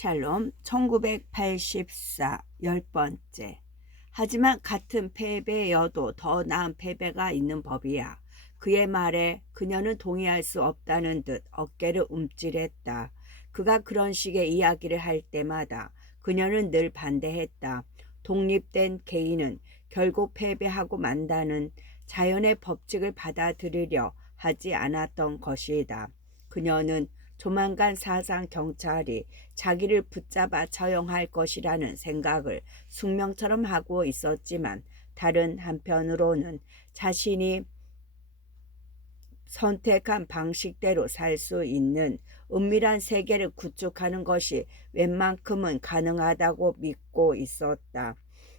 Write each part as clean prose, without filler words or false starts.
샬롬 1984 10번째. 하지만 같은 패배여도 더 나은 패배가 있는 법이야. 그의 말에 그녀는 동의할 수 없다는 듯 어깨를 움찔했다. 그가 그런 식의 이야기를 할 때마다 그녀는 늘 반대했다. 독립된 개인은 결국 패배하고 만다는 자연의 법칙을 받아들이려 하지 않았던 것이다. 그녀는 조만간 사상 경찰이 자기를 붙잡아 처형할 것이라는 생각을 숙명처럼 하고 있었지만, 다른 한편으로는 자신이 선택한 방식대로 살 수 있는 은밀한 세계를 구축하는 것이 웬만큼은 가능하다고 믿고 있었다.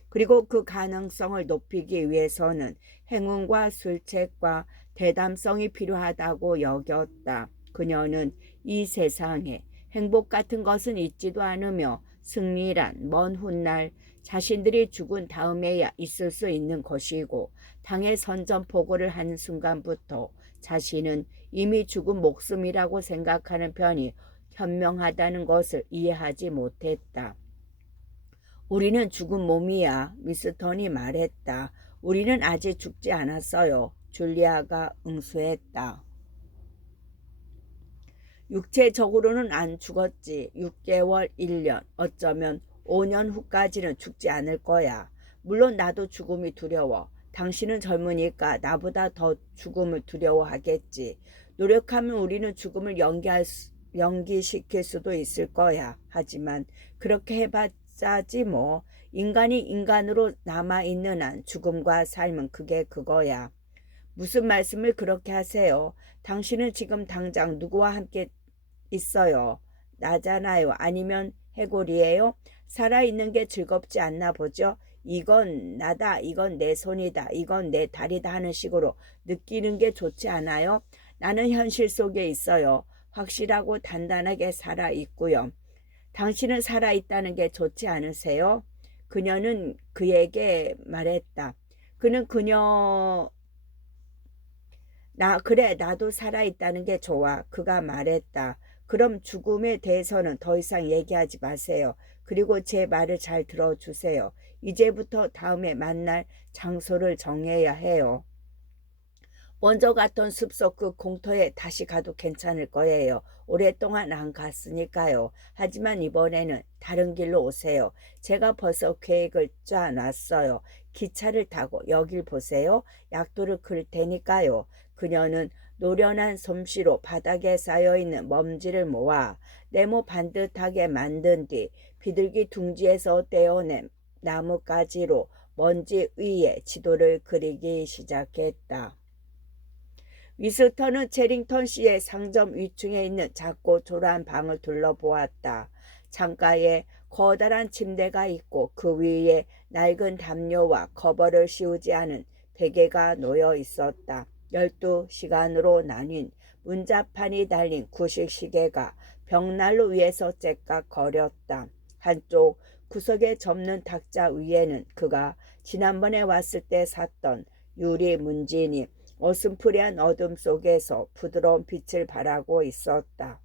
그리고 그 가능성을 높이기 위해서는 행운과 술책과 대담성이 필요하다고 여겼다. 그녀는 이 세상에 행복 같은 것은 있지도 않으며 승리란 먼 훗날 자신들이 죽은 다음에야 있을 수 있는 것이고, 당의 선전포고를 하는 순간부터 자신은 이미 죽은 목숨이라고 생각하는 편이 현명하다는 것을 이해하지 못했다. 우리는 죽은 몸이야, 미스턴이 말했다. 우리는 아직 죽지 않았어요, 줄리아가 응수했다. 육체적으로는 안 죽었지. 6개월, 1년, 어쩌면 5년 후까지는 죽지 않을 거야. 물론 나도 죽음이 두려워. 당신은 젊으니까 나보다 더 죽음을 두려워하겠지. 노력하면 우리는 죽음을 연기시킬 수도 있을 거야. 하지만 그렇게 해봤자지 뭐. 인간이 인간으로 남아있는 한 죽음과 삶은 그게 그거야. 무슨 말씀을 그렇게 하세요? 당신은 지금 당장 누구와 함께 있어요? 나잖아요. 아니면 해골이에요? 살아있는 게 즐겁지 않나 보죠? 이건 나다, 이건 내 손이다, 이건 내 다리다 하는 식으로 느끼는 게 좋지 않아요? 나는 현실 속에 있어요. 확실하고 단단하게 살아있고요. 당신은 살아있다는 게 좋지 않으세요? 그녀는 그에게 말했다. 그래, 나도 살아있다는 게 좋아. 그가 말했다. 그럼 죽음에 대해서는 더 이상 얘기하지 마세요. 그리고 제 말을 잘 들어주세요. 이제부터 다음에 만날 장소를 정해야 해요. 먼저 갔던 숲속 그 공터에 다시 가도 괜찮을 거예요. 오랫동안 안 갔으니까요. 하지만 이번에는 다른 길로 오세요. 제가 벌써 계획을 짜놨어요. 기차를 타고 여길 보세요. 약도를 그릴 테니까요. 그녀는 노련한 솜씨로 바닥에 쌓여있는 먼지를 모아 네모 반듯하게 만든 뒤 비둘기 둥지에서 떼어낸 나뭇가지로 먼지 위에 지도를 그리기 시작했다. 위스턴은 체링턴 씨의 상점 위층에 있는 작고 초라한 방을 둘러보았다. 창가에 커다란 침대가 있고 그 위에 낡은 담요와 커버를 씌우지 않은 베개가 놓여 있었다. 12시간으로 나뉜 문자판이 달린 구식 시계가 벽난로 위에서 째깍거렸다. 한쪽 구석에 접는 탁자 위에는 그가 지난번에 왔을 때 샀던 유리 문진이 어슴푸레한 어둠 속에서 부드러운 빛을 발하고 있었다.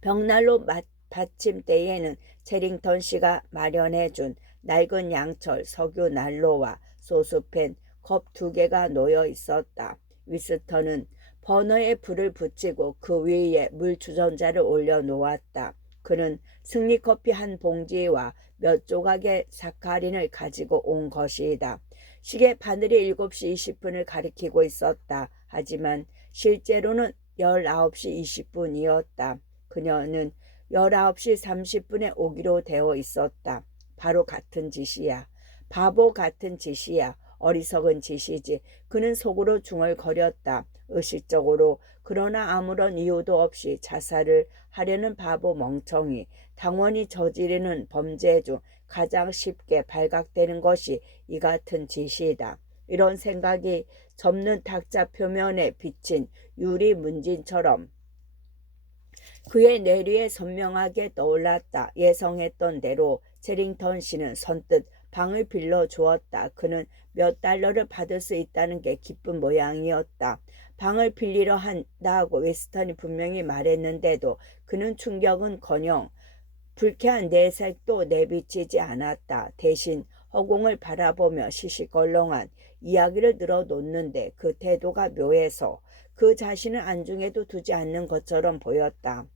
벽난로 받침대에는 체링턴 씨가 마련해준 낡은 양철 석유 난로와 소스팬, 컵 2개가 놓여 있었다. 위스턴은 버너에 불을 붙이고 그 위에 물 주전자를 올려놓았다. 그는 승리커피 한 봉지와 몇 조각의 사카린을 가지고 온 것이다. 시계 바늘이 7시 20분을 가리키고 있었다. 하지만 실제로는 19시 20분이었다. 그녀는 19시 30분에 오기로 되어 있었다. 바로 같은 짓이야. 바보 같은 짓이야. 어리석은 짓이지. 그는 속으로 중얼거렸다. 의식적으로. 그러나 아무런 이유도 없이 자살을 하려는 바보 멍청이. 당원이 저지르는 범죄 중 가장 쉽게 발각되는 것이 이 같은 짓이다. 이런 생각이 접는 탁자 표면에 비친 유리 문진처럼 그의 뇌리에 선명하게 떠올랐다. 예상했던 대로 체링턴 씨는 선뜻 방을 빌려주었다. 그는 몇 달러를 받을 수 있다는 게 기쁜 모양이었다. 방을 빌리려 한다고 웨스턴이 분명히 말했는데도 그는 충격은커녕 불쾌한 내색도 내비치지 않았다. 대신 허공을 바라보며 시시걸렁한 이야기를 늘어놓는데 그 태도가 묘해서 그 자신을 안중에도 두지 않는 것처럼 보였다.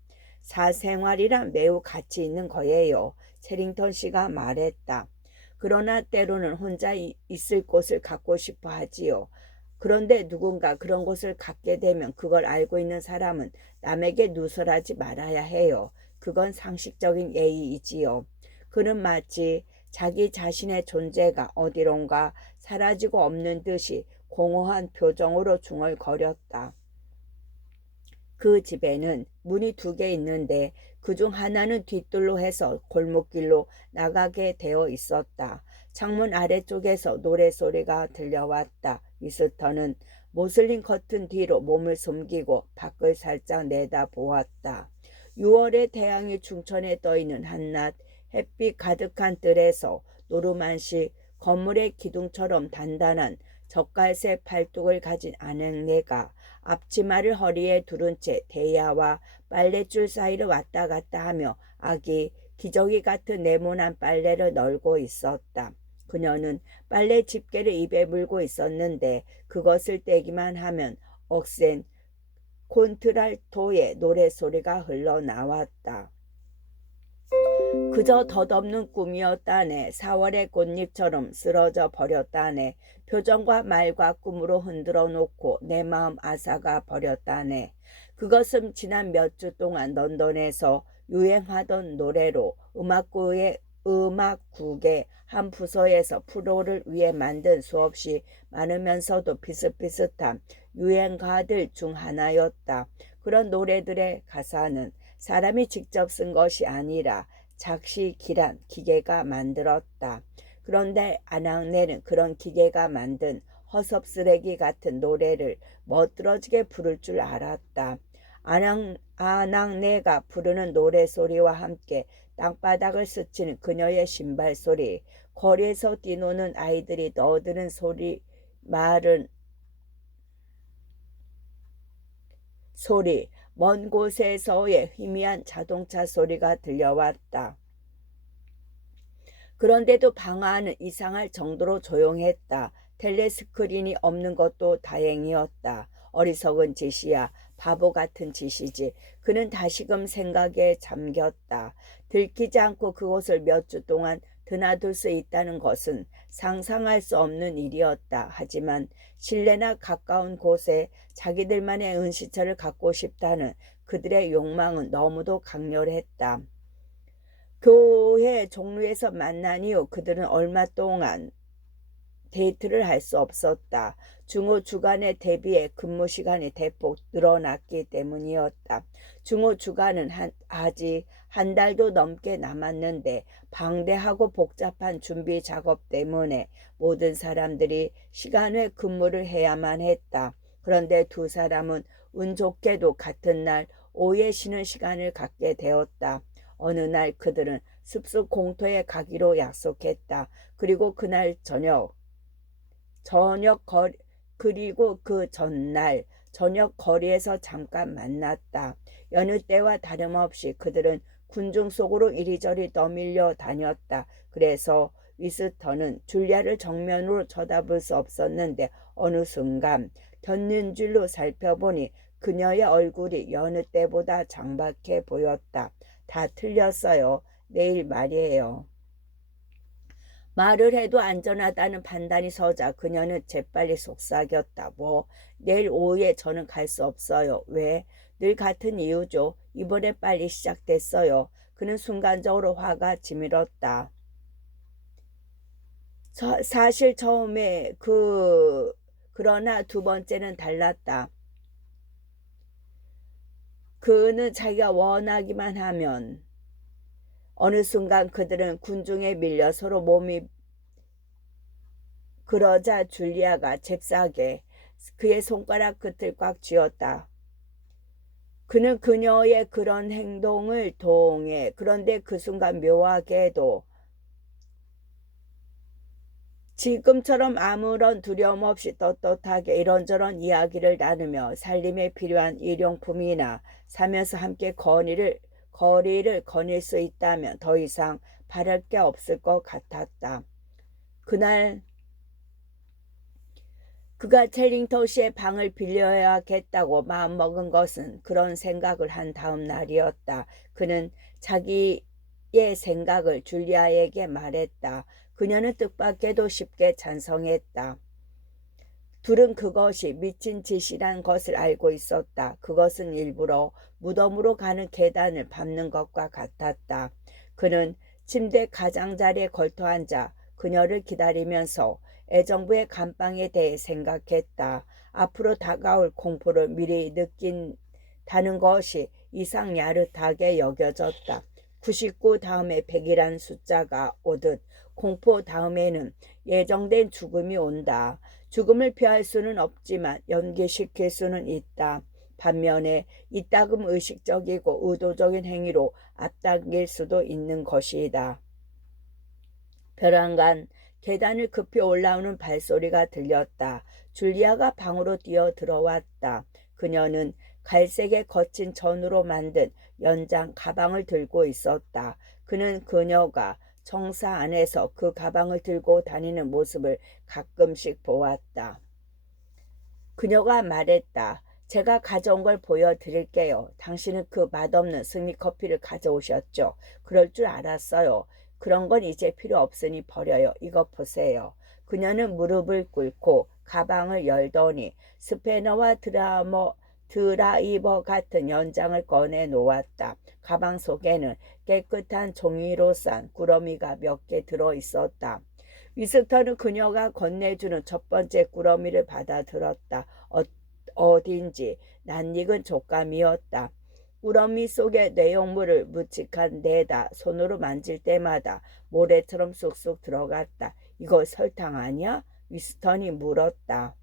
사생활이란 매우 가치 있는 거예요. 체링턴 씨가 말했다. 그러나 때로는 혼자 있을 곳을 갖고 싶어 하지요. 그런데 누군가 그런 곳을 갖게 되면 그걸 알고 있는 사람은 남에게 누설하지 말아야 해요. 그건 상식적인 예의이지요. 그는 마치 자기 자신의 존재가 어디론가 사라지고 없는 듯이 공허한 표정으로 중얼거렸다. 그 집에는 문이 2개 있는데 그중 하나는 뒷뜰로 해서 골목길로 나가게 되어 있었다. 창문 아래쪽에서 노래소리가 들려왔다. 미스터는 모슬린 커튼 뒤로 몸을 숨기고 밖을 살짝 내다보았다. 6월의 태양이 중천에 떠있는 한낮 햇빛 가득한 뜰에서 노르만식 건물의 기둥처럼 단단한 젓갈새 팔뚝을 가진 아낙네가 앞치마를 허리에 두른 채 대야와 빨랫줄 사이를 왔다 갔다 하며 아기 기저귀 같은 네모난 빨래를 널고 있었다. 그녀는 빨래 집게를 입에 물고 있었는데 그것을 떼기만 하면 억센 콘트랄토의 노래소리가 흘러나왔다. 그저 덧없는 꿈이었다네. 4월의 꽃잎처럼 쓰러져 버렸다네. 표정과 말과 꿈으로 흔들어 놓고 내 마음 앗아가 버렸다네. 그것은 지난 몇 주 동안 런던에서 유행하던 노래로 음악국의 한 부서에서 프로를 위해 만든 수없이 많으면서도 비슷비슷한 유행가들 중 하나였다. 그런 노래들의 가사는 사람이 직접 쓴 것이 아니라 작시기란 기계가 만들었다. 그런데 아낙네는 그런 기계가 만든 허섭쓰레기 같은 노래를 멋들어지게 부를 줄 알았다. 아낙네가 부르는 노래소리와 함께 땅바닥을 스치는 그녀의 신발소리, 거리에서 뛰노는 아이들이 떠드는 소리, 말은 소리, 먼 곳에서의 희미한 자동차 소리가 들려왔다. 그런데도 방 안은 이상할 정도로 조용했다. 텔레스크린이 없는 것도 다행이었다. 어리석은 짓이야. 바보 같은 짓이지. 그는 다시금 생각에 잠겼다. 들키지 않고 그곳을 몇 주 동안 드나들 수 있다는 것은 상상할 수 없는 일이었다. 하지만 실내나 가까운 곳에 자기들만의 은시처를 갖고 싶다는 그들의 욕망은 너무도 강렬했다. 교회 종로에서 만난 이후 그들은 얼마 동안 데이트를 할 수 없었다. 중후 주간에 대비해 근무 시간이 대폭 늘어났기 때문이었다. 중후 주간은 아직 한 달도 넘게 남았는데 방대하고 복잡한 준비 작업 때문에 모든 사람들이 시간 외 근무를 해야만 했다. 그런데 2 사람은 운 좋게도 같은 날 오후에 쉬는 시간을 갖게 되었다. 어느 날 그들은 숲속 공터에 가기로 약속했다. 그리고 그날 그리고 그 전날 저녁 거리에서 잠깐 만났다. 여느 때와 다름없이 그들은 군중 속으로 이리저리 떠밀려 다녔다. 그래서 위스터는 줄리아를 정면으로 쳐다볼 수 없었는데 어느 순간 곁눈질로 살펴보니 그녀의 얼굴이 여느 때보다 장박해 보였다. 다 틀렸어요. 내일 말이에요. 말을 해도 안전하다는 판단이 서자 그녀는 재빨리 속삭였다. 뭐 내일 오후에 저는 갈 수 없어요. 왜? 늘 같은 이유죠. 이번에 빨리 시작됐어요. 그는 순간적으로 화가 치밀었다. 사실 처음에 그러나 2번째는 달랐다. 그는 자기가 원하기만 하면 어느 순간 그들은 군중에 밀려 서로 몸이 그러자 줄리아가 잽싸게 그의 손가락 끝을 꽉 쥐었다. 그는 그녀의 그런 행동을 동해. 그런데 그 순간 묘하게도 지금처럼 아무런 두려움 없이 떳떳하게 이런저런 이야기를 나누며 살림에 필요한 일용품이나 사면서 함께 거리를 거닐 수 있다면 더 이상 바랄 게 없을 것 같았다. 그날 그가 체링턴 씨의 방을 빌려야겠다고 마음먹은 것은 그런 생각을 한 다음 날이었다. 그는 자기의 생각을 줄리아에게 말했다. 그녀는 뜻밖에도 쉽게 찬성했다. 둘은 그것이 미친 짓이란 것을 알고 있었다. 그것은 일부러 무덤으로 가는 계단을 밟는 것과 같았다. 그는 침대 가장자리에 걸터앉아 그녀를 기다리면서 애정부의 감방에 대해 생각했다. 앞으로 다가올 공포를 미리 느낀다는 것이 이상 야릇하게 여겨졌다. 99 다음에 100이란 숫자가 오듯 공포 다음에는 예정된 죽음이 온다. 죽음을 피할 수는 없지만 연기시킬 수는 있다. 반면에 이따금 의식적이고 의도적인 행위로 앞당길 수도 있는 것이다. 벼랑간 계단을 급히 올라오는 발소리가 들렸다. 줄리아가 방으로 뛰어 들어왔다. 그녀는 갈색의 거친 천으로 만든 연장 가방을 들고 있었다. 그는 그녀가 청사 안에서 그 가방을 들고 다니는 모습을 가끔씩 보았다. 그녀가 말했다. 제가 가져온 걸 보여드릴게요. 당신은 그 맛없는 승리 커피를 가져오셨죠. 그럴 줄 알았어요. 그런 건 이제 필요 없으니 버려요. 이거 보세요. 그녀는 무릎을 꿇고 가방을 열더니 스패너와 드라이버 같은 연장을 꺼내 놓았다. 가방 속에는 깨끗한 종이로 싼 꾸러미가 몇 개 들어 있었다. 위스턴은 그녀가 건네주는 첫 번째 꾸러미를 받아들었다. 어딘지 낯익은 촉감이었다. 꾸러미 속에 내용물을 묵직한 데다 손으로 만질 때마다 모래처럼 쑥쑥 들어갔다. 이거 설탕 아니야? 위스턴이 물었다.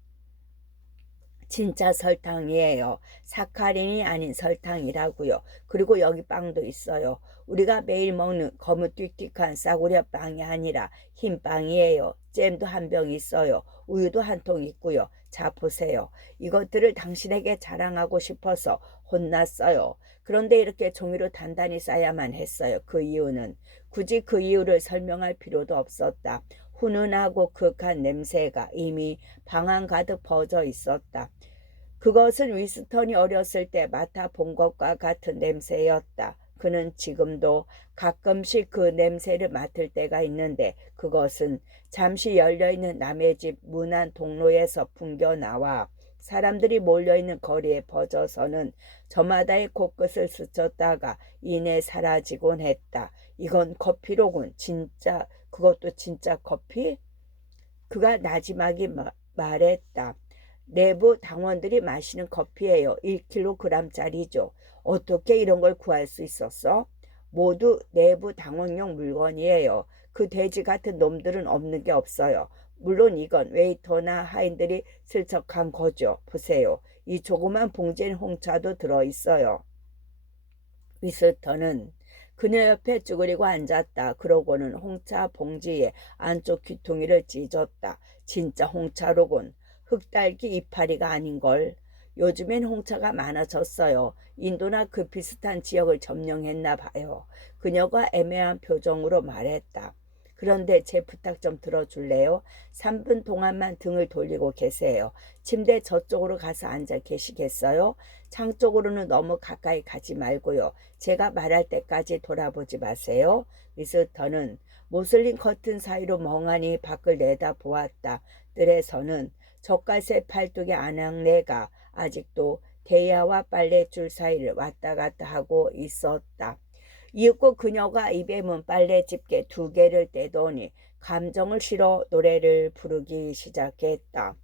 진짜 설탕이에요. 사카린이 아닌 설탕이라고요. 그리고 여기 빵도 있어요. 우리가 매일 먹는 거무튀튀한 싸구려 빵이 아니라 흰 빵이에요. 잼도 한 병 있어요. 우유도 한 통 있고요. 자, 보세요. 이것들을 당신에게 자랑하고 싶어서 혼났어요. 그런데 이렇게 종이로 단단히 싸야만 했어요. 그 이유는 굳이 그 이유를 설명할 필요도 없었다. 훈훈하고 극한 냄새가 이미 방 안 가득 퍼져 있었다. 그것은 위스턴이 어렸을 때 맡아본 것과 같은 냄새였다. 그는 지금도 가끔씩 그 냄새를 맡을 때가 있는데 그것은 잠시 열려있는 남의 집 문 안 동로에서 풍겨 나와 사람들이 몰려있는 거리에 퍼져서는 저마다의 코끝을 스쳤다가 이내 사라지곤 했다. 이건 커피로군. 진짜 그것도 진짜 커피? 그가 나지막이 말했다. 내부 당원들이 마시는 커피예요. 1kg짜리죠. 어떻게 이런 걸 구할 수 있었어? 모두 내부 당원용 물건이에요. 그 돼지 같은 놈들은 없는 게 없어요. 물론 이건 웨이터나 하인들이 슬쩍한 거죠. 보세요. 이 조그만 봉지엔 홍차도 들어있어요. 위스턴은 그녀 옆에 쭈그리고 앉았다. 그러고는 홍차 봉지에 안쪽 귀퉁이를 찢었다. 진짜 홍차로군. 흑달기 이파리가 아닌걸. 요즘엔 홍차가 많아졌어요. 인도나 그 비슷한 지역을 점령했나 봐요. 그녀가 애매한 표정으로 말했다. 그런데 제 부탁 좀 들어줄래요? 3분 동안만 등을 돌리고 계세요. 침대 저쪽으로 가서 앉아 계시겠어요? 창 쪽으로는 너무 가까이 가지 말고요. 제가 말할 때까지 돌아보지 마세요. 위스턴은 모슬린 커튼 사이로 멍하니 밖을 내다보았다. 뜰에서는 젓갈새 팔뚝의 아낙네가 아직도 대야와 빨랫줄 사이를 왔다 갔다 하고 있었다. 이윽고 그녀가 입에 문 빨래 집게 2개를 떼더니 감정을 실어 노래를 부르기 시작했다.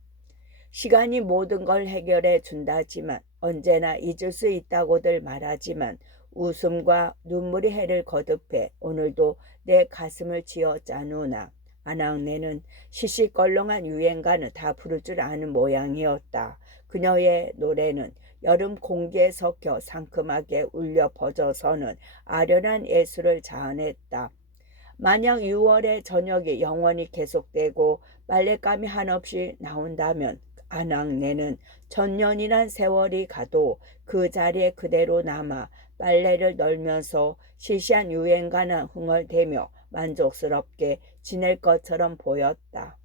시간이 모든 걸 해결해 준다지만 언제나 잊을 수 있다고들 말하지만 웃음과 눈물이 해를 거듭해 오늘도 내 가슴을 쥐어 짜누나. 아낙네는 시시껄렁한 유행가는 다 부를 줄 아는 모양이었다. 그녀의 노래는 여름 공기에 섞여 상큼하게 울려 퍼져서는 아련한 예술을 자아냈다. 만약 6월의 저녁이 영원히 계속되고 빨랫감이 한없이 나온다면 아낙네는 천년이란 세월이 가도 그 자리에 그대로 남아 빨래를 널면서 시시한 유행가나 흥얼대며 만족스럽게 지낼 것처럼 보였다.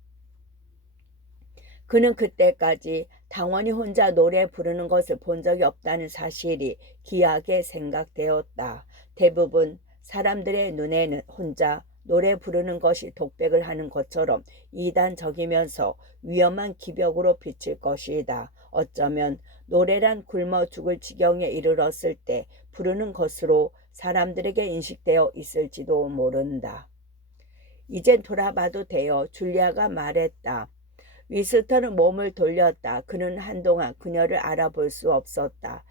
그는 그때까지 당원이 혼자 노래 부르는 것을 본 적이 없다는 사실이 기이하게 생각되었다. 대부분 사람들의 눈에는 혼자 노래 부르는 것이 독백을 하는 것처럼 이단적이면서 위험한 기벽으로 비칠 것이다. 어쩌면 노래란 굶어 죽을 지경에 이르렀을 때 부르는 것으로 사람들에게 인식되어 있을지도 모른다. 이젠 돌아봐도 돼요. 줄리아가 말했다. 위스턴은 몸을 돌렸다. 그는 한동안 그녀를 알아볼 수 없었다.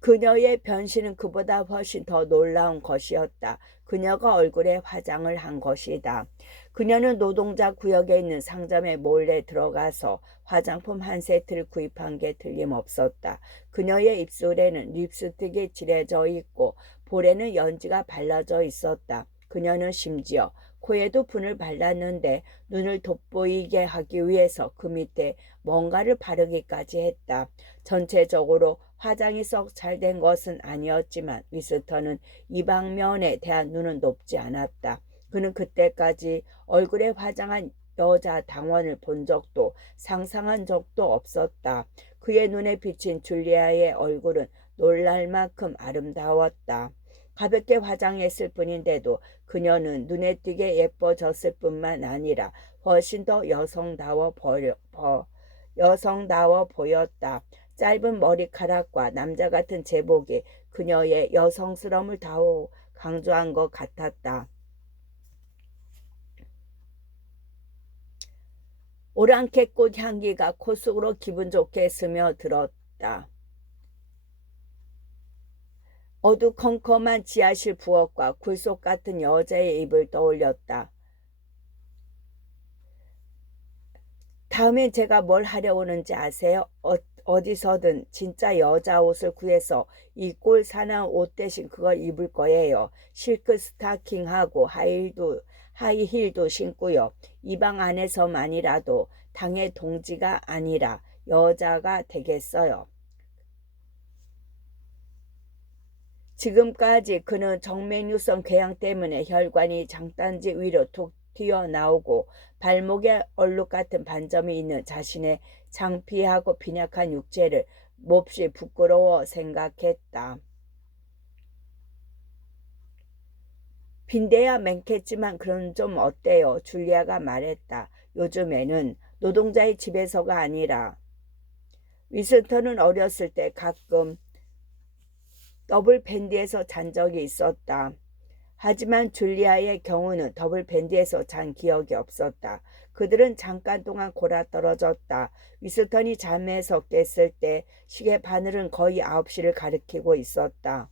그녀의 변신은 그보다 훨씬 더 놀라운 것이었다. 그녀가 얼굴에 화장을 한 것이다. 그녀는 노동자 구역에 있는 상점에 몰래 들어가서 화장품 한 세트를 구입한 게 틀림없었다. 그녀의 입술에는 립스틱이 칠해져 있고 볼에는 연지가 발라져 있었다. 그녀는 심지어 코에도 분을 발랐는데 눈을 돋보이게 하기 위해서 그 밑에 뭔가를 바르기까지 했다. 전체적으로 화장이 썩 잘 된 것은 아니었지만 위스턴은 이 방면에 대한 눈은 높지 않았다. 그는 그때까지 얼굴에 화장한 여자 당원을 본 적도 상상한 적도 없었다. 그의 눈에 비친 줄리아의 얼굴은 놀랄 만큼 아름다웠다. 가볍게 화장했을 뿐인데도 그녀는 눈에 띄게 예뻐졌을 뿐만 아니라 훨씬 더 여성다워 보였다. 짧은 머리카락과 남자 같은 제복이 그녀의 여성스러움을 더욱 강조한 것 같았다. 오랑캐꽃 향기가 코 속으로 기분 좋게 스며들었다. 어두컴컴한 지하실 부엌과 굴속 같은 여자의 입을 떠올렸다. 다음엔 제가 뭘 하려오는지 아세요? 어디서든 진짜 여자 옷을 구해서 이 꼴 사나운 옷 대신 그걸 입을 거예요. 실크 스타킹하고 하이힐도 신고요. 이 방 안에서만이라도 당의 동지가 아니라 여자가 되겠어요. 지금까지 그는 정맥류성 궤양 때문에 혈관이 장단지 위로 툭 튀어나오고 발목에 얼룩 같은 반점이 있는 자신의 창피하고 빈약한 육체를 몹시 부끄러워 생각했다. 빈대야 많겠지만 그런 좀 어때요? 줄리아가 말했다. 요즘에는 노동자의 집에서가 아니라 위스턴은 어렸을 때 가끔 더블 밴디에서 잔 적이 있었다. 하지만 줄리아의 경우는 더블 밴디에서 잔 기억이 없었다. 그들은 잠깐 동안 골아떨어졌다. 위스턴이 잠에서 깼을 때 시계 바늘은 거의 9시를 가리키고 있었다.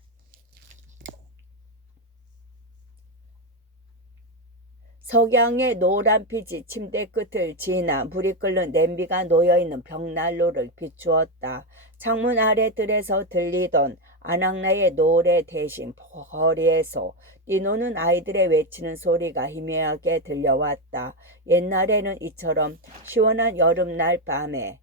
석양의 노란 빛이 침대 끝을 지나 물이 끓는 냄비가 놓여있는 벽난로를 비추었다. 창문 아래 들에서 들리던 아낙나의 노래 대신 거리에서 뛰노는 아이들의 외치는 소리가 희미하게 들려왔다. 옛날에는 이처럼 시원한 여름날 밤에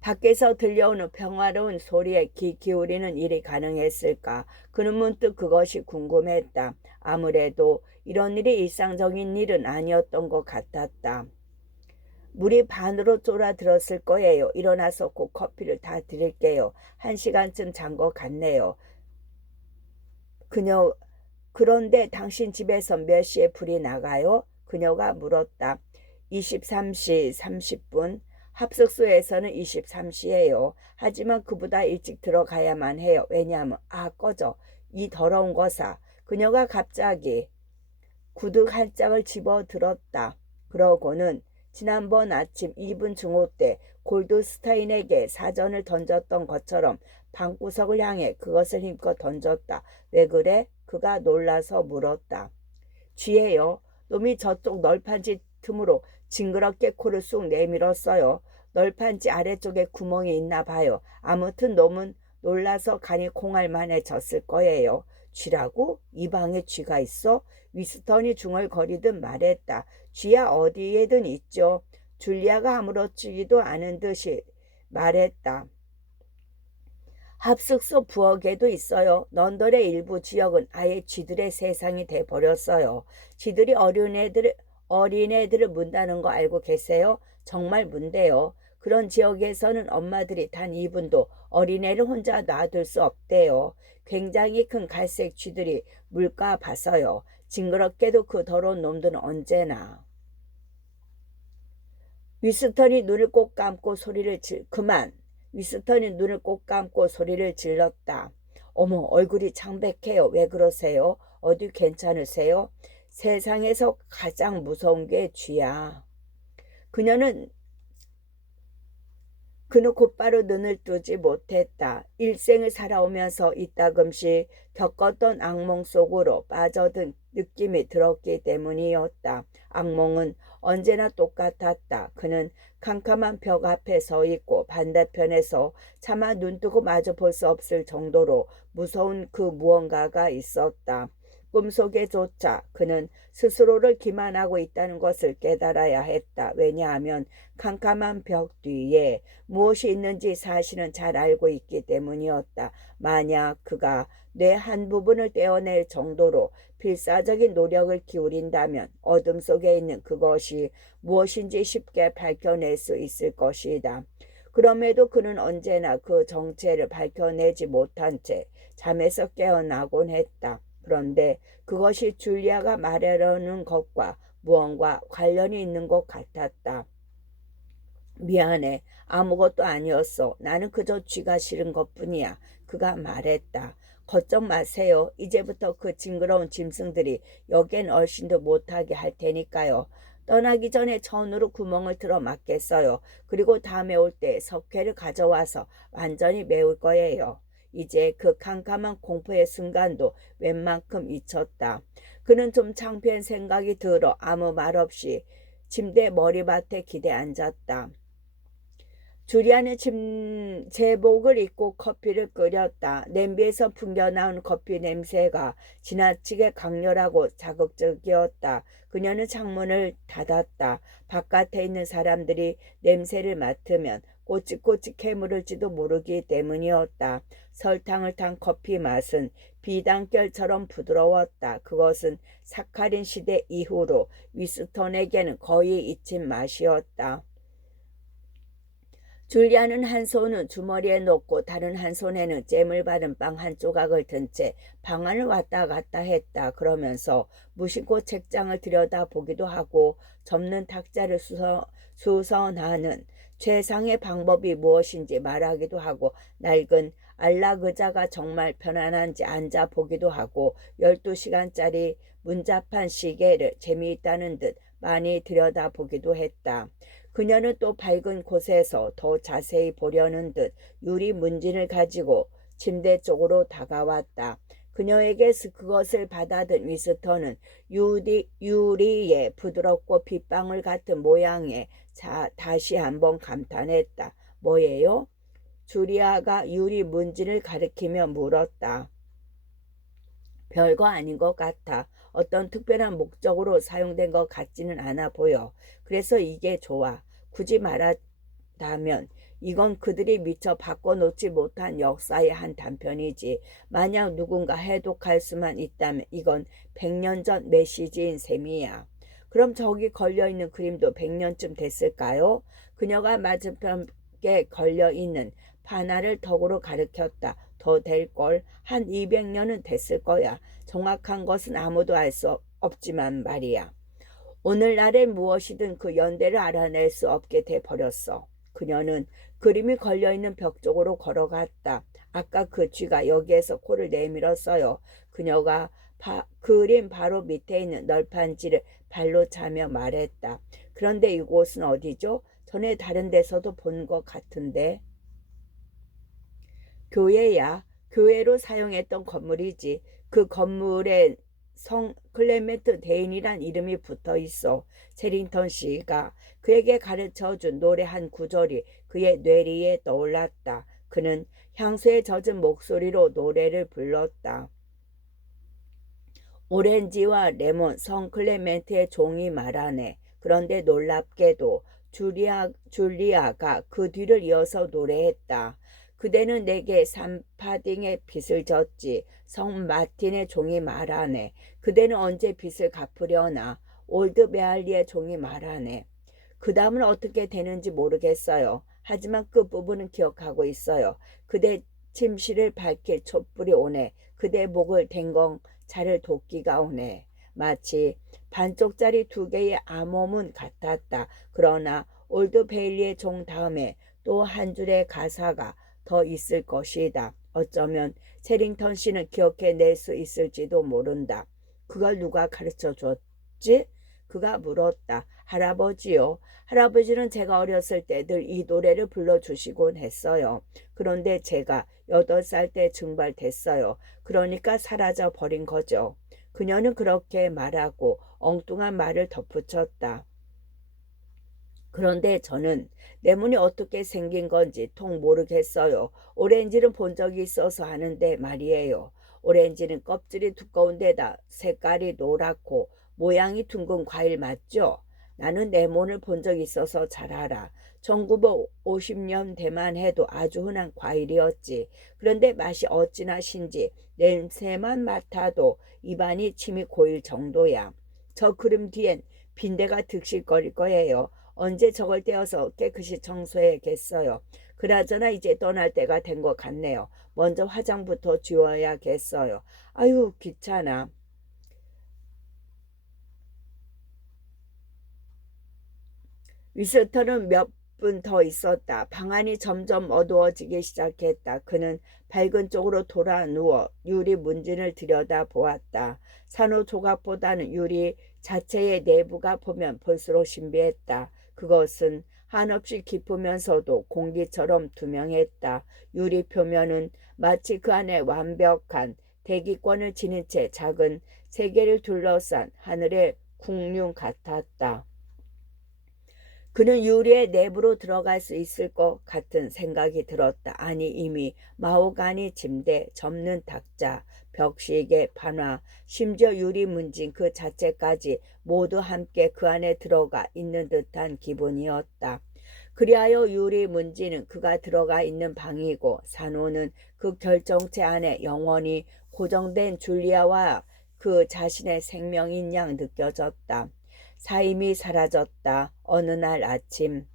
밖에서 들려오는 평화로운 소리에 귀 기울이는 일이 가능했을까? 그는 문득 그것이 궁금했다. 아무래도 이런 일이 일상적인 일은 아니었던 것 같았다. 물이 반으로 쫄아들었을 거예요. 일어나서 꼭 커피를 다 드릴게요. 1시간쯤 잔 것 같네요. 그런데 당신 집에서 몇 시에 불이 나가요? 그녀가 물었다. 23시 30분. 합숙소에서는 23시예요. 하지만 그보다 일찍 들어가야만 해요. 왜냐하면 꺼져. 이 더러운 거사. 그녀가 갑자기 구두 한 짝을 집어들었다. 그러고는 지난번 아침 2분 중호 때 골드스타인에게 사전을 던졌던 것처럼 방구석을 향해 그것을 힘껏 던졌다. 왜 그래? 그가 놀라서 물었다. 쥐예요. 놈이 저쪽 널판지 틈으로 징그럽게 코를 쑥 내밀었어요. 널판지 아래쪽에 구멍이 있나 봐요. 아무튼 놈은 놀라서 간이 콩알만해졌을 거예요. 쥐라고? 이 방에 쥐가 있어? 위스턴이 중얼거리듯 말했다. 쥐야 어디에든 있죠. 줄리아가 아무렇지도 않은 듯이 말했다. 합숙소 부엌에도 있어요. 런던의 일부 지역은 아예 쥐들의 세상이 돼버렸어요. 쥐들이 어린애들을 문다는 거 알고 계세요? 정말 문대요. 그런 지역에서는 엄마들이 단 2분도 어린애를 혼자 놔둘 수 없대요. 굉장히 큰 갈색 쥐들이 물가 봐서요. 징그럽게도 그 더러운 놈들은 언제나. 위스턴이 눈을 꼭 감고 그만. 위스턴이 눈을 꼭 감고 소리를 질렀다. 어머, 얼굴이 창백해요. 왜 그러세요? 어디 괜찮으세요? 세상에서 가장 무서운 게 쥐야. 그는 곧바로 눈을 뜨지 못했다. 일생을 살아오면서 이따금씩 겪었던 악몽 속으로 빠져든 느낌이 들었기 때문이었다. 악몽은 언제나 똑같았다. 그는 캄캄한 벽 앞에 서 있고 반대편에서 차마 눈뜨고 마주 볼 수 없을 정도로 무서운 그 무언가가 있었다. 꿈속에조차 그는 스스로를 기만하고 있다는 것을 깨달아야 했다. 왜냐하면 캄캄한 벽 뒤에 무엇이 있는지 사실은 잘 알고 있기 때문이었다. 만약 그가 뇌 한 부분을 떼어낼 정도로 필사적인 노력을 기울인다면 어둠 속에 있는 그것이 무엇인지 쉽게 밝혀낼 수 있을 것이다. 그럼에도 그는 언제나 그 정체를 밝혀내지 못한 채 잠에서 깨어나곤 했다. 그런데 그것이 줄리아가 말하려는 것과 무언가 관련이 있는 것 같았다. 미안해. 아무것도 아니었어. 나는 그저 쥐가 싫은 것뿐이야. 그가 말했다. 걱정 마세요. 이제부터 그 징그러운 짐승들이 여기엔 얼씬도 못하게 할 테니까요. 떠나기 전에 천으로 구멍을 틀어 막겠어요. 그리고 다음에 올 때 석회를 가져와서 완전히 메울 거예요. 이제 그 캄캄한 공포의 순간도 웬만큼 잊혔다. 그는 좀 창피한 생각이 들어 아무 말 없이 침대 머리맡에 기대 앉았다. 주리아는 제복을 입고 커피를 끓였다. 냄비에서 풍겨나온 커피 냄새가 지나치게 강렬하고 자극적이었다. 그녀는 창문을 닫았다. 바깥에 있는 사람들이 냄새를 맡으면 꼬치꼬치 캐물을지도 모르기 때문이었다. 설탕을 탄 커피 맛은 비단결처럼 부드러웠다. 그것은 사카린 시대 이후로 위스턴에게는 거의 잊힌 맛이었다. 줄리아는 한 손은 주머니에 넣고 다른 한 손에는 잼을 바른 빵 한 조각을 든 채 방 안을 왔다 갔다 했다. 그러면서 무심코 책장을 들여다보기도 하고 접는 탁자를 수선하는 최상의 방법이 무엇인지 말하기도 하고 낡은 안락 의자가 정말 편안한지 앉아보기도 하고 12시간짜리 문잡한 시계를 재미있다는 듯 많이 들여다보기도 했다. 그녀는 또 밝은 곳에서 더 자세히 보려는 듯 유리 문진을 가지고 침대 쪽으로 다가왔다. 그녀에게 그것을 받아든 위스턴은 유리의 부드럽고 빗방울 같은 모양에 다시 한번 감탄했다. 뭐예요? 주리아가 유리 문진을 가리키며 물었다. 별거 아닌 것 같아. 어떤 특별한 목적으로 사용된 것 같지는 않아 보여. 그래서 이게 좋아. 굳이 말하자면 이건 그들이 미처 바꿔놓지 못한 역사의 한 단편이지. 만약 누군가 해독할 수만 있다면 이건 100년 전 메시지인 셈이야. 그럼 저기 걸려있는 그림도 100년쯤 됐을까요? 그녀가 맞은편에 걸려있는 파나를 턱으로 가리켰다. 더 될걸. 한 200년은 됐을 거야. 정확한 것은 아무도 알 수 없지만 말이야. 오늘날엔 무엇이든 그 연대를 알아낼 수 없게 돼버렸어. 그녀는 그림이 걸려있는 벽 쪽으로 걸어갔다. 아까 그 쥐가 여기에서 코를 내밀었어요. 그녀가 그림 바로 밑에 있는 널판지를 발로 차며 말했다. 그런데 이곳은 어디죠? 전에 다른 데서도 본 것 같은데. 교회야. 교회로 사용했던 건물이지. 그 건물에 성 클레멘트 대인이란 이름이 붙어 있어. 체링턴 씨가 그에게 가르쳐준 노래 한 구절이 그의 뇌리에 떠올랐다. 그는 향수에 젖은 목소리로 노래를 불렀다. 오렌지와 레몬, 성클레멘트의 종이 말하네. 그런데 놀랍게도 줄리아가 그 뒤를 이어서 노래했다. 그대는 내게 산파딩의 빚을 졌지. 성 마틴의 종이 말하네. 그대는 언제 빚을 갚으려나. 올드 메알리의 종이 말하네. 그 다음은 어떻게 되는지 모르겠어요. 하지만 끝부분은 기억하고 있어요. 그대 침실을 밝힐 촛불이 오네. 그대 목을 댕공 차를 도끼가 오네. 마치 반쪽짜리 두 개의 암호문 같았다. 그러나 올드 베일리의 종 다음에 또 한 줄의 가사가 더 있을 것이다. 어쩌면 체링턴 씨는 기억해낼 수 있을지도 모른다. 그걸 누가 가르쳐 줬지? 그가 물었다. 할아버지요. 할아버지는 제가 어렸을 때 늘 이 노래를 불러주시곤 했어요. 그런데 제가 8살 때 증발됐어요. 그러니까 사라져 버린 거죠. 그녀는 그렇게 말하고 엉뚱한 말을 덧붙였다. 그런데 저는 레몬이 어떻게 생긴 건지 통 모르겠어요. 오렌지는 본 적이 있어서 하는데 말이에요. 오렌지는 껍질이 두꺼운 데다 색깔이 노랗고 모양이 둥근 과일 맞죠? 나는 레몬을 본 적 있어서 잘 알아. 1950년대만 해도 아주 흔한 과일이었지. 그런데 맛이 어찌나 신지 냄새만 맡아도 입안이 침이 고일 정도야. 저 그림 뒤엔 빈대가 득실거릴 거예요. 언제 저걸 떼어서 깨끗이 청소해야겠어요. 그나저나 이제 떠날 때가 된 것 같네요. 먼저 화장부터 지워야겠어요. 아유 귀찮아. 위스터는 몇 분 더 있었다. 방 안이 점점 어두워지기 시작했다. 그는 밝은 쪽으로 돌아 누워 유리 문진을 들여다보았다. 산호조각보다는 유리 자체의 내부가 보면 볼수록 신비했다. 그것은 한없이 깊으면서도 공기처럼 투명했다. 유리 표면은 마치 그 안에 완벽한 대기권을 지닌 채 작은 세계를 둘러싼 하늘의 궁룡 같았다. 그는 유리의 내부로 들어갈 수 있을 것 같은 생각이 들었다. 아니 이미 마호가니 침대, 접는 탁자, 벽시계, 판화, 심지어 유리 문진 그 자체까지 모두 함께 그 안에 들어가 있는 듯한 기분이었다. 그리하여 유리 문진은 그가 들어가 있는 방이고 산호는 그 결정체 안에 영원히 고정된 줄리아와 그 자신의 생명인 양 느껴졌다. 사임이 사라졌다. 어느 날 아침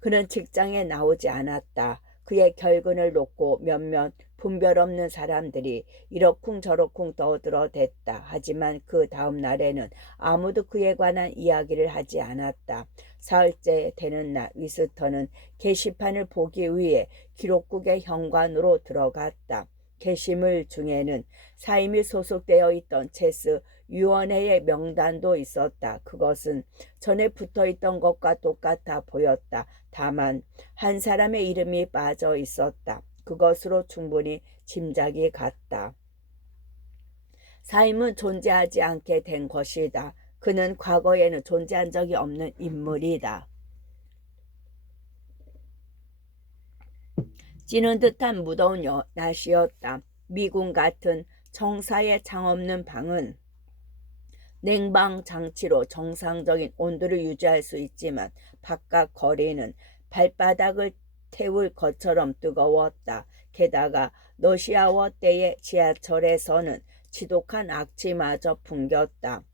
그는 직장에 나오지 않았다. 그의 결근을 놓고 몇몇 분별 없는 사람들이 이러쿵저러쿵 떠들어댔다. 하지만 그 다음 날에는 아무도 그에 관한 이야기를 하지 않았다. 사흘째 되는 날 위스터는 게시판을 보기 위해 기록국의 현관으로 들어갔다. 게시물 중에는 사임이 소속되어 있던 체스 위원회의 명단도 있었다. 그것은 전에 붙어있던 것과 똑같아 보였다. 다만 한 사람의 이름이 빠져 있었다. 그것으로 충분히 짐작이 갔다. 사임은 존재하지 않게 된 것이다. 그는 과거에는 존재한 적이 없는 인물이다. 찌는 듯한 무더운 날씨였다. 미군 같은 청사에 창 없는 방은 냉방 장치로 정상적인 온도를 유지할 수 있지만 바깥 거리는 발바닥을 태울 것처럼 뜨거웠다. 게다가 러시아워 때의 지하철에서는 지독한 악취마저 풍겼다.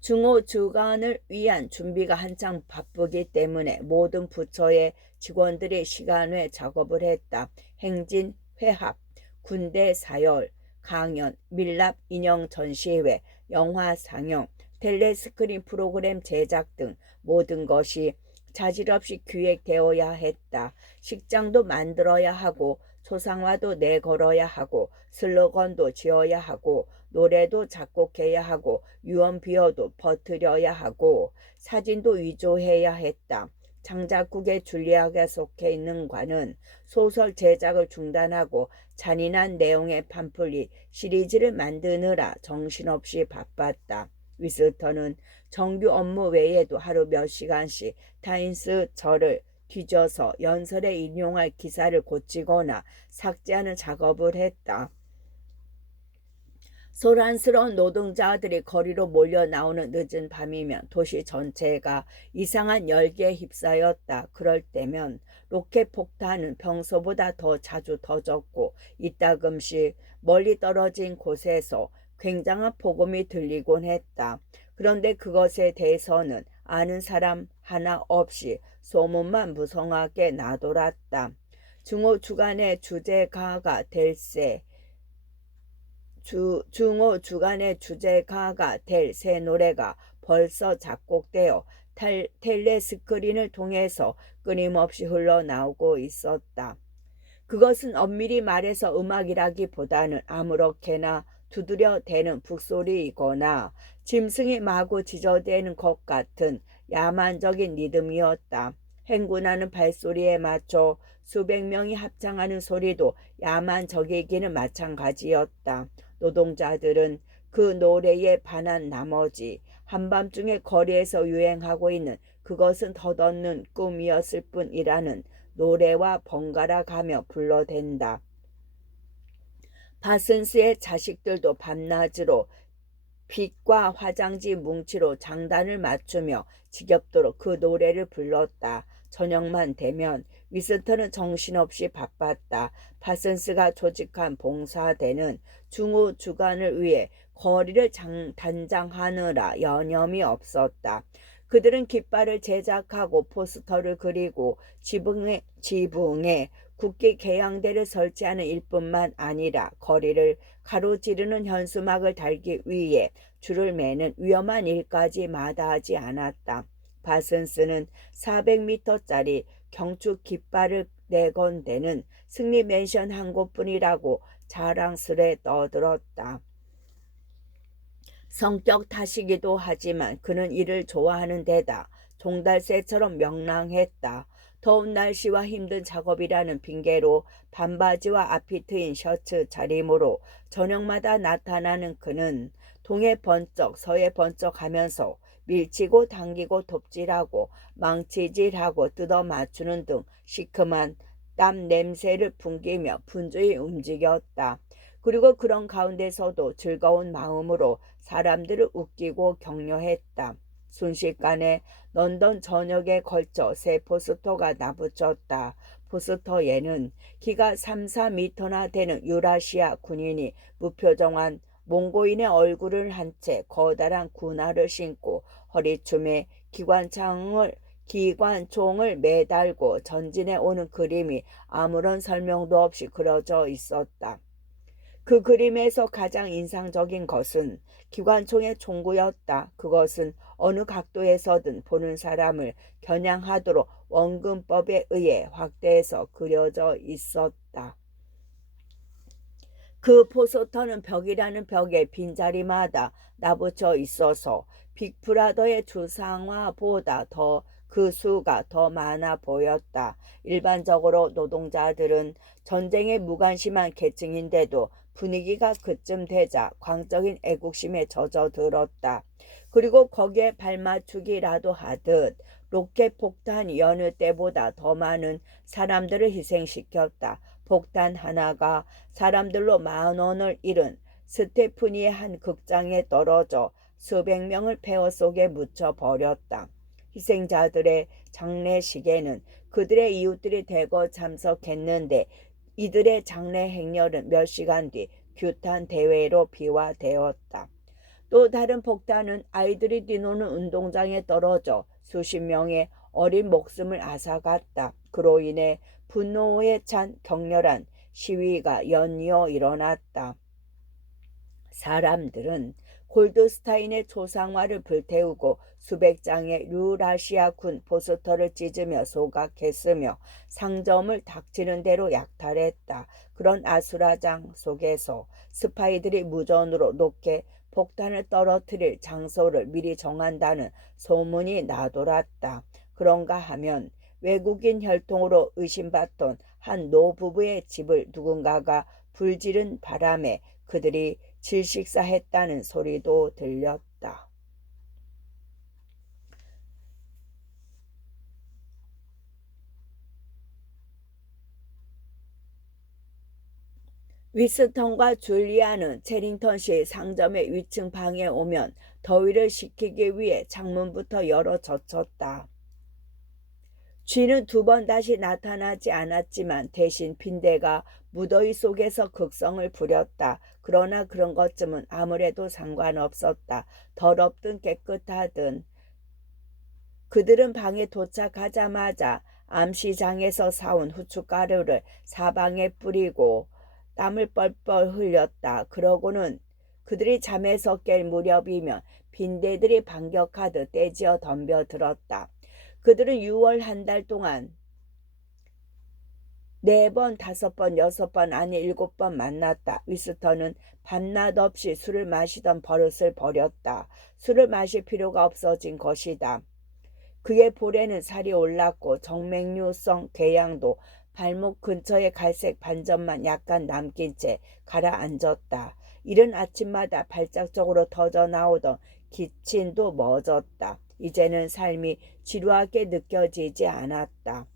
중호 주간을 위한 준비가 한창 바쁘기 때문에 모든 부처의 직원들이 시간외 작업을 했다. 행진, 회합, 군대 사열, 강연, 밀랍 인형 전시회, 영화 상영, 텔레스크린 프로그램 제작 등 모든 것이 자질 없이 기획되어야 했다. 식장도 만들어야 하고 초상화도 내걸어야 하고 슬로건도 지어야 하고 노래도 작곡해야 하고 유언비어도 버티려야 하고 사진도 위조해야 했다. 장작국의 줄리아가 속해 있는 관은 소설 제작을 중단하고 잔인한 내용의 판플릿 시리즈를 만드느라 정신없이 바빴다. 위스터는 정규 업무 외에도 하루 몇 시간씩 타임스 저를 뒤져서 연설에 인용할 기사를 고치거나 삭제하는 작업을 했다. 소란스러운 노동자들이 거리로 몰려 나오는 늦은 밤이면 도시 전체가 이상한 열기에 휩싸였다. 그럴 때면 로켓 폭탄은 평소보다 더 자주 터졌고 이따금씩 멀리 떨어진 곳에서 굉장한 폭음이 들리곤 했다. 그런데 그것에 대해서는 아는 사람 하나 없이 소문만 무성하게 나돌았다. 중호 주간의 주제가가 될세 중호 주간의 주제가가 될 새 노래가 벌써 작곡되어 텔레스크린을 통해서 끊임없이 흘러나오고 있었다. 그것은 엄밀히 말해서 음악이라기보다는 아무렇게나 두드려대는 북소리이거나 짐승이 마구 짖어대는 것 같은 야만적인 리듬이었다. 행군하는 발소리에 맞춰 수백 명이 합창하는 소리도 야만적이기는 마찬가지였다. 노동자들은 그 노래에 반한 나머지 한밤중에 거리에서 유행하고 있는 그것은 덧없는 꿈이었을 뿐이라는 노래와 번갈아 가며 불러댄다. 파슨스의 자식들도 밤낮으로 빛과 화장지 뭉치로 장단을 맞추며 지겹도록 그 노래를 불렀다. 저녁만 되면 위스턴은 정신없이 바빴다. 파슨스가 조직한 봉사대는 중후 주간을 위해 거리를 단장하느라 여념이 없었다. 그들은 깃발을 제작하고 포스터를 그리고 지붕에 국기 개양대를 설치하는 일뿐만 아니라 거리를 가로지르는 현수막을 달기 위해 줄을 매는 위험한 일까지 마다하지 않았다. 파슨스는 400m짜리 경축 깃발을 내건대는 승리 맨션 한 곳뿐이라고 자랑스레 떠들었다. 성격 탓이기도 하지만 그는 일을 좋아하는 데다 종달새처럼 명랑했다. 더운 날씨와 힘든 작업이라는 핑계로 반바지와 앞이 트인 셔츠 차림으로 저녁마다 나타나는 그는 동해 번쩍 서해 번쩍 하면서 밀치고 당기고 톱질하고 망치질하고 뜯어 맞추는 등 시큼한 땀 냄새를 풍기며 분주히 움직였다. 그리고 그런 가운데서도 즐거운 마음으로 사람들을 웃기고 격려했다. 순식간에 런던 전역에 걸쳐 새 포스터가 나붙었다. 포스터에는 키가 3, 4미터나 되는 유라시아 군인이 무표정한 몽고인의 얼굴을 한 채 커다란 군화를 신고 허리춤에 기관총을 매달고 전진해 오는 그림이 아무런 설명도 없이 그려져 있었다. 그 그림에서 가장 인상적인 것은 기관총의 총구였다. 그것은 어느 각도에서든 보는 사람을 겨냥하도록 원근법에 의해 확대해서 그려져 있었다. 그 포스터는 벽이라는 벽에 빈자리마다 나붙여 있어서 빅브라더의 주상화보다 그 수가 더 많아 보였다. 일반적으로 노동자들은 전쟁에 무관심한 계층인데도 분위기가 그쯤 되자 광적인 애국심에 젖어들었다. 그리고 거기에 발맞추기라도 하듯 로켓 폭탄이 여느 때보다 더 많은 사람들을 희생시켰다. 폭탄 하나가 사람들로 10,000원을 잃은 스테프니의 한 극장에 떨어져 수백 명을 폐허 속에 묻혀버렸다. 희생자들의 장례식에는 그들의 이웃들이 대거 참석했는데 이들의 장례 행렬은 몇 시간 뒤 규탄 대회로 비화되었다. 또 다른 폭탄은 아이들이 뛰노는 운동장에 떨어져 수십 명의 어린 목숨을 앗아갔다. 그로 인해 분노에 찬 격렬한 시위가 연이어 일어났다. 사람들은 골드스타인의 초상화를 불태우고 수백 장의 유라시아 군 포스터를 찢으며 소각했으며 상점을 닥치는 대로 약탈했다. 그런 아수라장 속에서 스파이들이 무전으로 높게 폭탄을 떨어뜨릴 장소를 미리 정한다는 소문이 나돌았다. 그런가 하면 외국인 혈통으로 의심받던 한 노부부의 집을 누군가가 불지른 바람에 그들이 질식사했다는 소리도 들렸다. 위스턴과 줄리아는 체링턴씨 상점의 위층 방에 오면 더위를 식히기 위해 창문부터 열어 젖혔다. 쥐는 2번 다시 나타나지 않았지만 대신 빈대가 무더위 속에서 극성을 부렸다. 그러나 그런 것쯤은 아무래도 상관없었다. 더럽든 깨끗하든. 그들은 방에 도착하자마자 암시장에서 사온 후춧가루를 사방에 뿌리고 땀을 뻘뻘 흘렸다. 그러고는 그들이 잠에서 깰 무렵이면 빈대들이 반격하듯 떼지어 덤벼들었다. 그들은 6월 한 달 동안 4번, 5번, 6번, 아니 7번 만났다. 위스턴은 밤낮 없이 술을 마시던 버릇을 버렸다. 술을 마실 필요가 없어진 것이다. 그의 볼에는 살이 올랐고 정맥류성 궤양도 발목 근처의 갈색 반점만 약간 남긴 채 가라앉았다. 이른 아침마다 발작적으로 터져나오던 기침도 멎었다. 이제는 삶이 지루하게 느껴지지 않았다.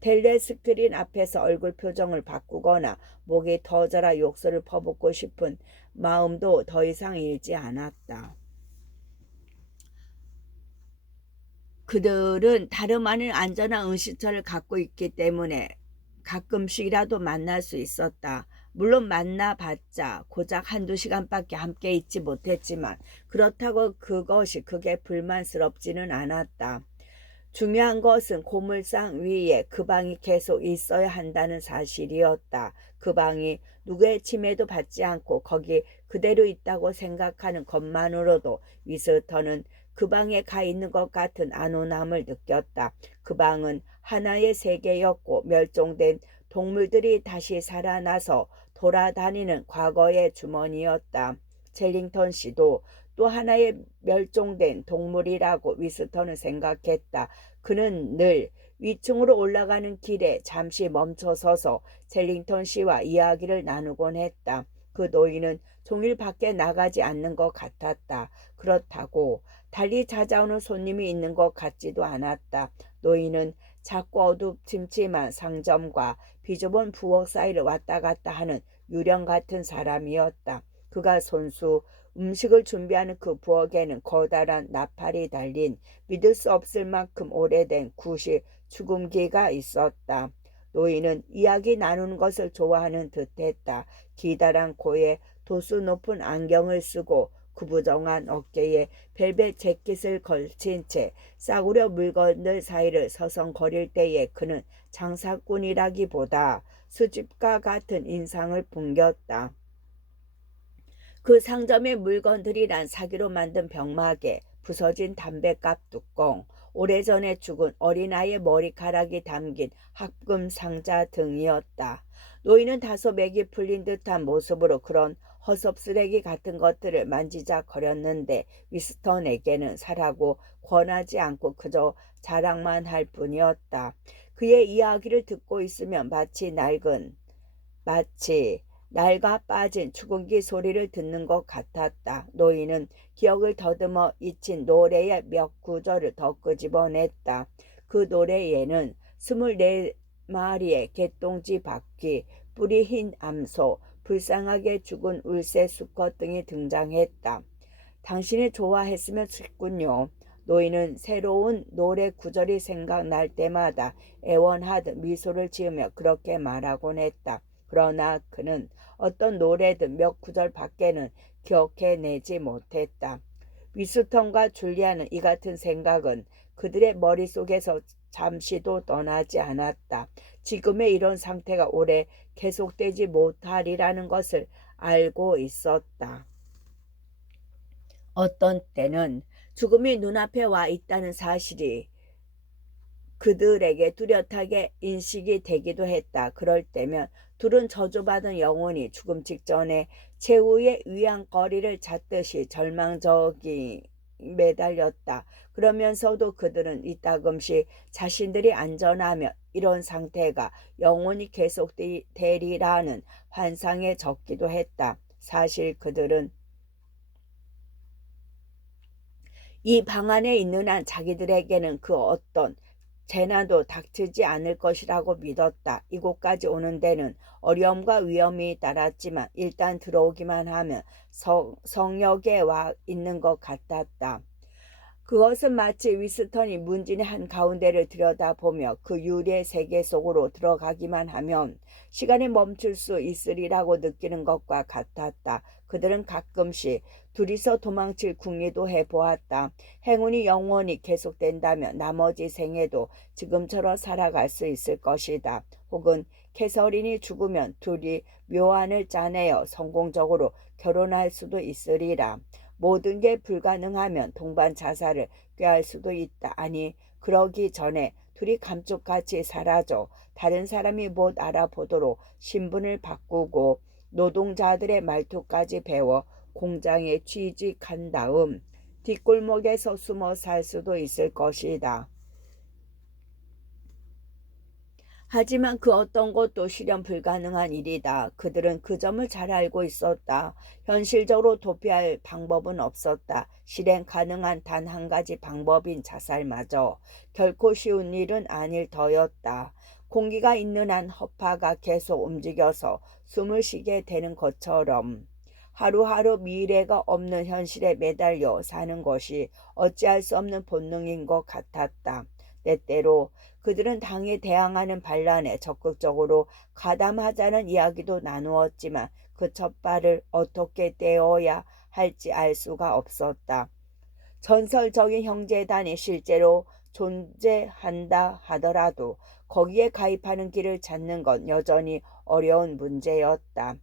텔레스크린 앞에서 얼굴 표정을 바꾸거나 목이 터져라 욕설을 퍼붓고 싶은 마음도 더 이상 일지 않았다. 그들은 다름 아닌 안전한 응시처를 갖고 있기 때문에 가끔씩이라도 만날 수 있었다. 물론 만나봤자 고작 1~2시간밖에 함께 있지 못했지만 그렇다고 그것이 그게 불만스럽지는 않았다. 중요한 것은 고물상 위에 그 방이 계속 있어야 한다는 사실이었다. 그 방이 누구의 침해도 받지 않고 거기 그대로 있다고 생각하는 것만으로도 위스턴은 그 방에 가 있는 것 같은 안온함을 느꼈다. 그 방은 하나의 세계였고 멸종된 동물들이 다시 살아나서 돌아다니는 과거의 주머니였다. 첼링턴 씨도 또 하나의 멸종된 동물이라고 위스턴은 생각했다. 그는 늘 위층으로 올라가는 길에 잠시 멈춰서서 첼링턴 씨와 이야기를 나누곤 했다. 그 노인은 종일 밖에 나가지 않는 것 같았다. 그렇다고 달리 찾아오는 손님이 있는 것 같지도 않았다. 노인은 작고 어둡침침한 상점과 비좁은 부엌 사이를 왔다 갔다 하는 유령 같은 사람이었다. 그가 손수 음식을 준비하는 그 부엌에는 커다란 나팔이 달린 믿을 수 없을 만큼 오래된 구실 축음기가 있었다. 노인은 이야기 나누는 것을 좋아하는 듯했다. 기다란 코에 도수 높은 안경을 쓰고 구부정한 어깨에 벨벳 재킷을 걸친 채 싸구려 물건들 사이를 서성거릴 때에 그는 장사꾼이라기보다 수집가 같은 인상을 풍겼다. 그 상점의 물건들이란 사기로 만든 병마개, 부서진 담뱃갑 뚜껑, 오래전에 죽은 어린아이의 머리카락이 담긴 합금 상자 등이었다. 노인은 다소 맥이 풀린 듯한 모습으로 그런 허섭쓰레기 같은 것들을 만지작거렸는데 위스턴에게는 사라고 권하지 않고 그저 자랑만 할 뿐이었다. 그의 이야기를 듣고 있으면 마치 낡아 빠진 축음기 소리를 듣는 것 같았다. 노인은 기억을 더듬어 잊힌 노래의 몇 구절을 더 끄집어냈다. 그 노래에는 24마리의 개똥지 바퀴, 뿌리 흰 암소, 불쌍하게 죽은 울새 수컷 등이 등장했다. 당신이 좋아했으면 좋겠군요. 노인은 새로운 노래 구절이 생각날 때마다 애원하듯 미소를 지으며 그렇게 말하곤 했다. 그러나 그는 어떤 노래든 몇 구절 밖에는 기억해내지 못했다. 위스턴과 줄리아는 이 같은 생각은 그들의 머릿속에서 잠시도 떠나지 않았다. 지금의 이런 상태가 오래 계속되지 못하리라는 것을 알고 있었다. 어떤 때는 죽음이 눈앞에 와 있다는 사실이 그들에게 뚜렷하게 인식이 되기도 했다. 그럴 때면 둘은 저주받은 영혼이 죽음 직전에 최후의 위안거리를 찾듯이 절망적이 매달렸다. 그러면서도 그들은 이따금씩 자신들이 안전하며 이런 상태가 영원히 계속되리라는 환상에 젖기도 했다. 사실 그들은 이 방 안에 있는 한 자기들에게는 그 어떤 재난도 닥치지 않을 것이라고 믿었다. 이곳까지 오는 데는 어려움과 위험이 따랐지만 일단 들어오기만 하면 성역에 와 있는 것 같았다. 그것은 마치 위스턴이 문진의 한가운데를 들여다보며 그 유리의 세계 속으로 들어가기만 하면 시간이 멈출 수 있으리라고 느끼는 것과 같았다. 그들은 가끔씩 둘이서 도망칠 궁리도 해보았다. 행운이 영원히 계속된다면 나머지 생에도 지금처럼 살아갈 수 있을 것이다. 혹은 캐서린이 죽으면 둘이 묘안을 짜내어 성공적으로 결혼할 수도 있으리라. 모든 게 불가능하면 동반 자살을 꾀할 수도 있다. 아니, 그러기 전에 둘이 감쪽같이 사라져 다른 사람이 못 알아보도록 신분을 바꾸고 노동자들의 말투까지 배워 공장에 취직한 다음 뒷골목에서 숨어 살 수도 있을 것이다. 하지만 그 어떤 것도 실현 불가능한 일이다. 그들은 그 점을 잘 알고 있었다. 현실적으로 도피할 방법은 없었다. 실행 가능한 단 한 가지 방법인 자살마저 결코 쉬운 일은 아닐 터였다. 공기가 있는 한 허파가 계속 움직여서 숨을 쉬게 되는 것처럼 하루하루 미래가 없는 현실에 매달려 사는 것이 어찌할 수 없는 본능인 것 같았다. 때때로 그들은 당에 대항하는 반란에 적극적으로 가담하자는 이야기도 나누었지만 그 첫발을 어떻게 떼어야 할지 알 수가 없었다. 전설적인 형제단이 실제로 존재한다 하더라도 거기에 가입하는 길을 찾는 건 여전히 어려운 문제였다.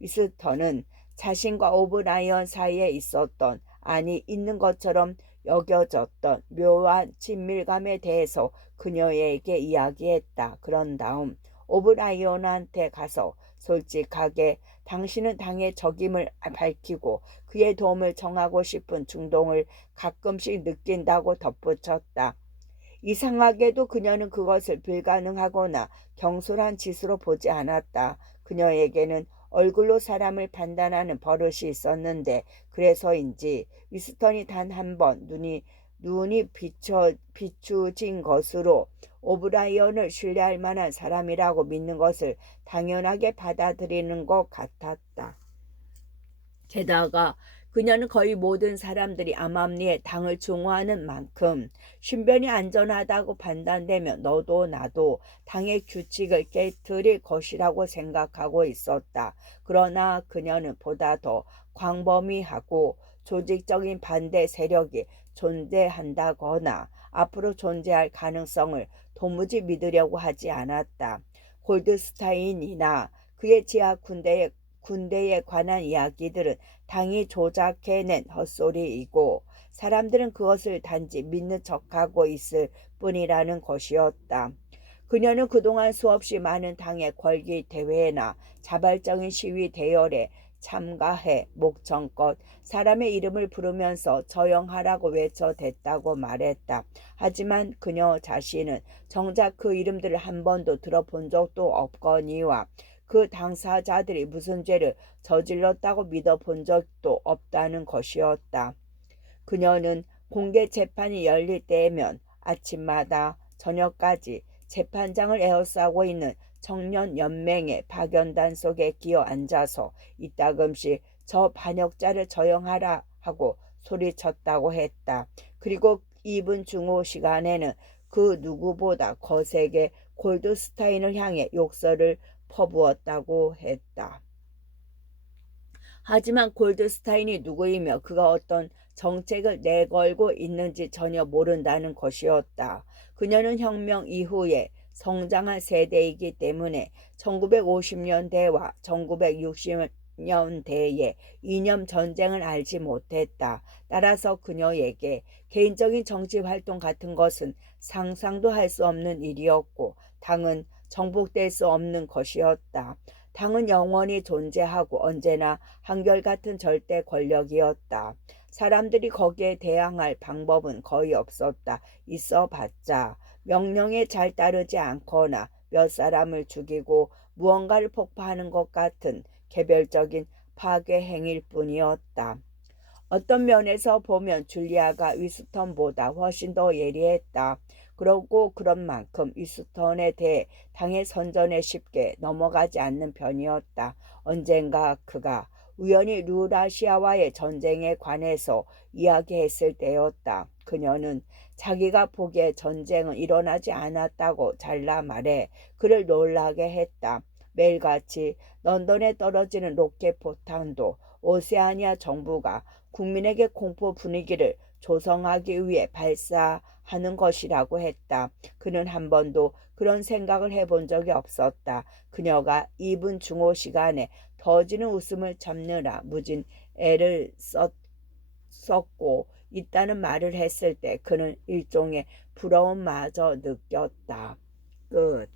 위스턴은 자신과 오브라이언 사이에 있었던, 아니 있는 것처럼 여겨졌던 묘한 친밀감에 대해서 그녀에게 이야기했다. 그런 다음 오브라이언한테 가서 솔직하게 당신은 당의 적임을 밝히고 그의 도움을 청하고 싶은 충동을 가끔씩 느낀다고 덧붙였다. 이상하게도 그녀는 그것을 불가능하거나 경솔한 짓으로 보지 않았다. 그녀에게는 얼굴로 사람을 판단하는 버릇이 있었는데 그래서인지 위스턴이 단 한 번 눈이 비추진 것으로 오브라이언을 신뢰할 만한 사람이라고 믿는 것을 당연하게 받아들이는 것 같았다. 게다가 그녀는 거의 모든 사람들이 암암리에 당을 중화하는 만큼 신변이 안전하다고 판단되면 너도 나도 당의 규칙을 깨뜨릴 것이라고 생각하고 있었다. 그러나 그녀는 보다 더 광범위하고 조직적인 반대 세력이 존재한다거나 앞으로 존재할 가능성을 도무지 믿으려고 하지 않았다. 골드스타인이나 그의 지하 군대에 관한 이야기들은 당이 조작해낸 헛소리이고 사람들은 그것을 단지 믿는 척하고 있을 뿐이라는 것이었다. 그녀는 그동안 수없이 많은 당의 권리 대회나 자발적인 시위 대열에 참가해 목청껏 사람의 이름을 부르면서 저영하라고 외쳐댔다고 말했다. 하지만 그녀 자신은 정작 그 이름들을 한 번도 들어본 적도 없거니와 그 당사자들이 무슨 죄를 저질렀다고 믿어본 적도 없다는 것이었다. 그녀는 공개 재판이 열릴 때면 아침마다 저녁까지 재판장을 에워싸고 있는 청년 연맹의 파견단 속에 끼어 앉아서 이따금씩 저 반역자를 저형하라 하고 소리쳤다고 했다. 그리고 2분 중후 시간에는 그 누구보다 거세게 골드스타인을 향해 욕설을 퍼부었다고 했다. 하지만 골드스타인이 누구이며 그가 어떤 정책을 내걸고 있는지 전혀 모른다는 것이었다. 그녀는 혁명 이후에 성장한 세대이기 때문에 1950년대와 1960년대의 이념 전쟁을 알지 못했다. 따라서 그녀에게 개인적인 정치 활동 같은 것은 상상도 할 수 없는 일이었고 당은 정복될 수 없는 것이었다. 당은 영원히 존재하고 언제나 한결같은 절대 권력이었다. 사람들이 거기에 대항할 방법은 거의 없었다. 있어봤자 명령에 잘 따르지 않거나 몇 사람을 죽이고 무언가를 폭파하는 것 같은 개별적인 파괴 행위일 뿐이었다. 어떤 면에서 보면 줄리아가 위스턴보다 훨씬 더 예리했다. 그러고 그런 만큼 위스턴에 대해 당의 선전에 쉽게 넘어가지 않는 편이었다. 언젠가 그가 우연히 루라시아와의 전쟁에 관해서 이야기했을 때였다. 그녀는 자기가 보기에 전쟁은 일어나지 않았다고 잘라 말해 그를 놀라게 했다. 매일같이 런던에 떨어지는 로켓 포탄도 오세아니아 정부가 국민에게 공포 분위기를 조성하기 위해 발사하는 것이라고 했다. 그는 한 번도 그런 생각을 해본 적이 없었다. 그녀가 2분 중호 시간에 터지는 웃음을 참느라 무진 애를 썼고 있다는 말을 했을 때 그는 일종의 부러움마저 느꼈다. 끝.